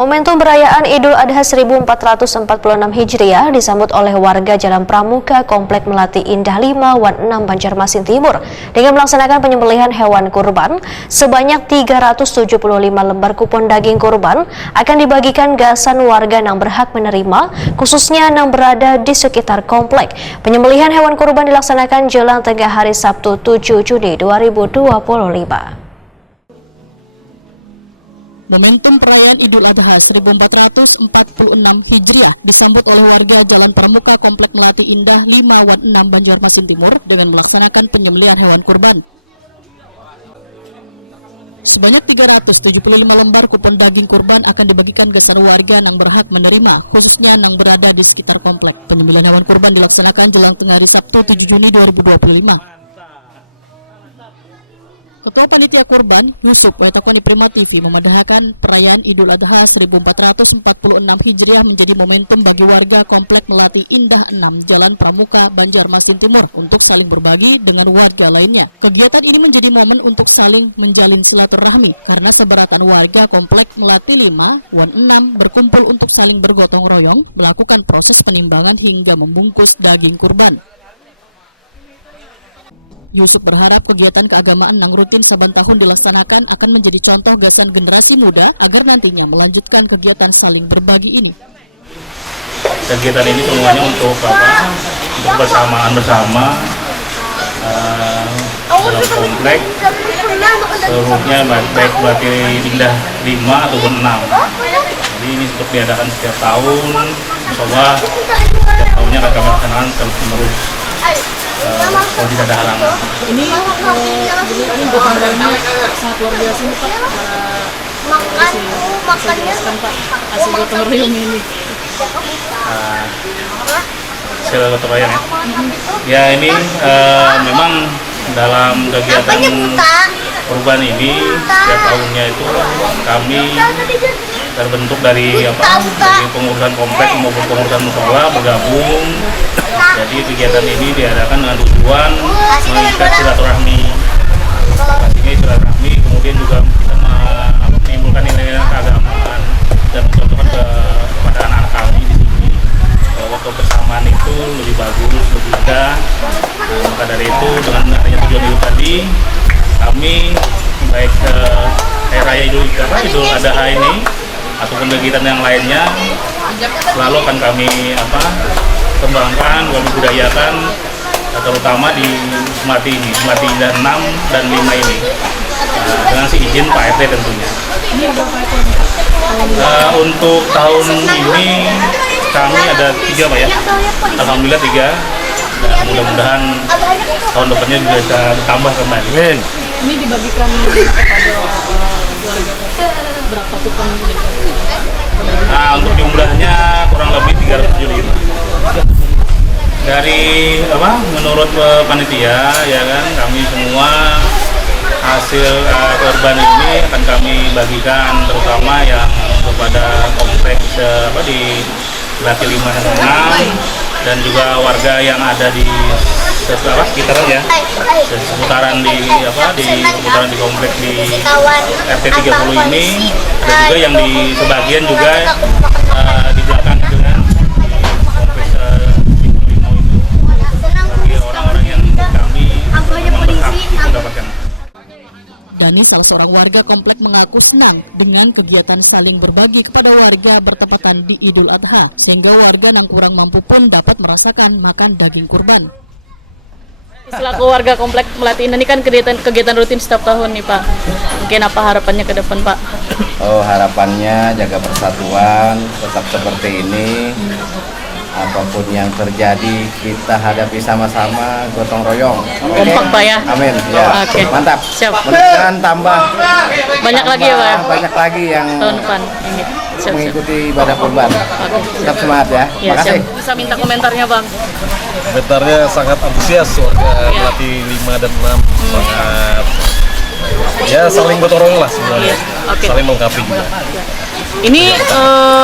Momentum perayaan Idul Adha 1446 Hijriah disambut oleh warga Jalan Pramuka Komplek Melati Indah 5 Wan 6 Banjarmasin Timur dengan melaksanakan penyembelihan hewan kurban. Sebanyak 375 lembar kupon daging kurban akan dibagikan gasan warga yang berhak menerima, khususnya yang berada di sekitar komplek. Penyembelihan hewan kurban dilaksanakan jelang tengah hari Sabtu 7 Juni 2025. Momentum perayaan Idul Adha 1446 Hijriah disambut oleh warga Jalan Pramuka Komplek Melati Indah 5 Wan 6 Banjarmasin Timur dengan melaksanakan penyembelihan hewan kurban. Sebanyak 375 lembar kupon daging kurban akan dibagikan gasan warga yang berhak menerima, khususnya yang berada di sekitar komplek. Penyembelihan hewan kurban dilaksanakan jelang tengah hari Sabtu 7 Juni 2025. Ketua Panitia Kurban, Yusuf Waitakoni Prima TV memadahkan perayaan Idul Adha 1446 Hijriah menjadi momentum bagi warga Komplek Melati Indah 6 Jalan Pramuka, Banjarmasin Timur untuk saling berbagi dengan warga lainnya. Kegiatan ini menjadi momen untuk saling menjalin silaturahmi karena seberatan warga Komplek Melati 5 Wan 6 berkumpul untuk saling bergotong royong melakukan proses penimbangan hingga membungkus daging kurban. Yusuf berharap kegiatan keagamaan yang rutin saban tahun dilaksanakan akan menjadi contoh gasan generasi muda agar nantinya melanjutkan kegiatan saling berbagi ini. Kegiatan ini semuanya untuk Untuk bersamaan bersama dalam komplek seluruhnya baik berarti Indah 5 ataupun 6. Jadi ini untuk diadakan setiap tahun. Insyaallah setiap tahunnya akan kami laksanakan terus-menerus. Kalau tidak ada halangan. Ini gotong royongnya sangat luar biasa nih Pak. Makannya Pak, hasil gotong royong ini. Hasil gotong royong ya ini memang dalam kegiatan kurban ini setiap tahunnya itu kami terbentuk dari dari pengurusan komplek maupun pengurusan mushola bergabung. Jadi kegiatan ini diadakan dengan tujuan mengikat silaturahmi. Pastinya silaturahmi, kemudian juga kita menimbulkan nilai keagamaan dan mencontohkan kepada anak-anak kami di sini bahwa kebersamaan itu lebih bagus, lebih indah. Maka dari itu dengan adanya tujuan itu tadi, kami baik Hari Raya Idul Adha ini ataupun kegiatan yang lainnya selalu akan kami kembangkan, kami budayakan, terutama di Melati ini, Melati Indah 6 dan 5 ini, dengan izin Pak RT tentunya. Untuk tahun ini kami ada 3 Pak ya, alhamdulillah 3, dan mudah-mudahan tahun depannya juga bisa bertambah kembali. Ini dibagikan kepada warga berapa kupon? Untuk jumlahnya kurang lebih 375. Dari menurut panitia ya kan, kami semua hasil korban ini akan kami bagikan terutama yang kepada kompleks di Melati 5 dan 6 dan juga warga yang ada di sekitaran ya, seputaran di seputaran di komplek di RT 30 ini, dan juga yang di sebagian juga di belakang dengan kompleks 5 itu bagi orang-orang yang kami memang berhak mendapatkan. Dani, salah seorang warga komplek, mengaku senang dengan kegiatan saling berbagi kepada warga bertepatan di Idul Adha, sehingga warga yang kurang mampu pun dapat merasakan makan daging kurban. Selaku warga komplek Melati Indah ini kan kegiatan rutin setiap tahun nih Pak. Mungkin apa harapannya ke depan Pak? Harapannya jaga persatuan, tetap seperti ini. Apapun yang terjadi kita hadapi sama-sama, gotong royong. Kompak Pak ya? Amin. Ya. Oke. Mantap. Siap. Mudah-mudahan tambah banyak lagi ya Pak ya? Banyak lagi yang tahun depan ini. Siap. Mengikuti ibadah kurban. Tetap semangat ya. Ya, Makasih. siap. Bisa minta komentarnya Bang? Komentarnya sangat antusias warga Melati 5 dan 6, sangat ya saling gotong royong lah semuanya. Oke. Saling melengkapi juga. Ini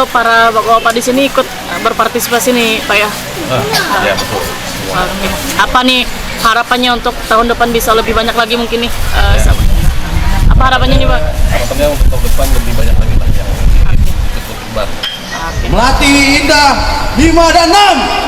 para bapak-bapak di sini ikut berpartisipasi nih Pak ya? Ya betul. Oke. Apa nih harapannya untuk tahun depan bisa lebih banyak lagi mungkin nih? Apa harapannya nih Pak? Harapannya untuk tahun depan lebih banyak lagi lah yang ikut Melati Indah 5 dan 6.